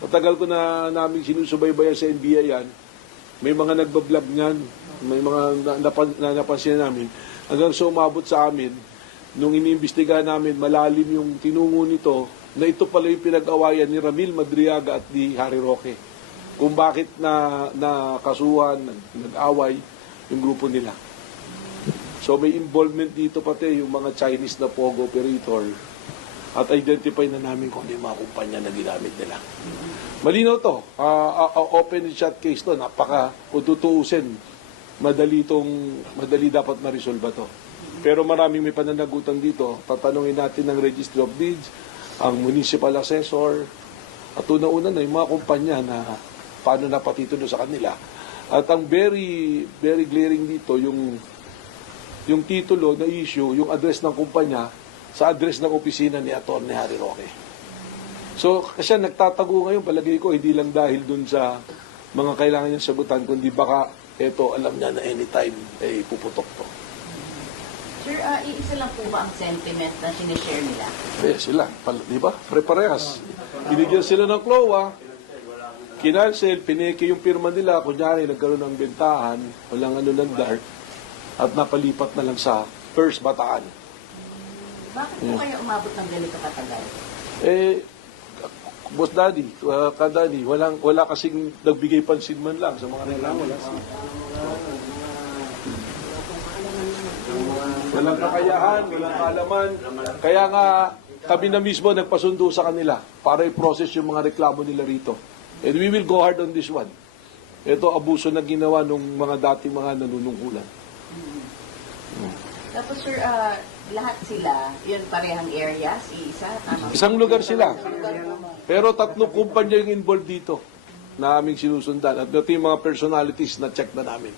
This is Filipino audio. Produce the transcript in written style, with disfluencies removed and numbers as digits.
Matagal ko na namin sinusubaybayan sa NBI yan. May mga nagbablog niyan, may mga napansin namin. Hanggang so umabot sa amin, nung iniimbestigahan namin, malalim yung tinungo nito, na ito pala yung pinag-awayan ni Ramil Madriaga at ni Harry Roque. Kung bakit nakasuhan, nag-away yung grupo nila. So may involvement dito pati yung mga Chinese na POGO operator at identify na namin kung ano yung mga kumpanya na ginamit nila. Malinaw to. Open and shut case to. Kung tutuusin, madali dapat ma-resolve to. Pero maraming may pananagutan dito. Tatanungin natin ng Registry of Deeds, ang Municipal Assessor, at una-una na yung mga kumpanya na paano napatitulo sa kanila. At ang very, very glaring dito, yung titulo na issue, yung address ng kumpanya, sa address ng opisina ni Atty. Harry Roque. So, kasi nagtatago ngayon, palagay ko, hindi lang dahil dun sa mga kailangan niyang sagutan, kundi baka, eto, alam niya na anytime, puputok to. Sir, iisa lang po ba ang sentiment na sinishare nila? Sila, di ba? Pare-parehas. Binigyan sila ng CLOA, kinansel, pineke yung pirma nila, kunyari, nagkaroon ng bentahan, walang ng DART, at napalipat na lang sa First Bataan. Bakit po kaya umabot ng ganito katagal? Boss Daddy, Kadani, wala kasing nagbigay pansin man lang sa mga reklamo. Walang kakayahan, walang kaalaman. Kaya nga, kami na mismo nagpasundo sa kanila para i-process yung mga reklamo nila rito. And we will go hard on this one. Ito, abuso na ginawa ng mga dating mga nanunungkulan. Tapos sir, lahat sila, yun parehang areas, iisa? Isang lugar sila. Pero 3 kumpanya yung involved dito na aming sinusundan. At ito yung mga personalities na check na namin.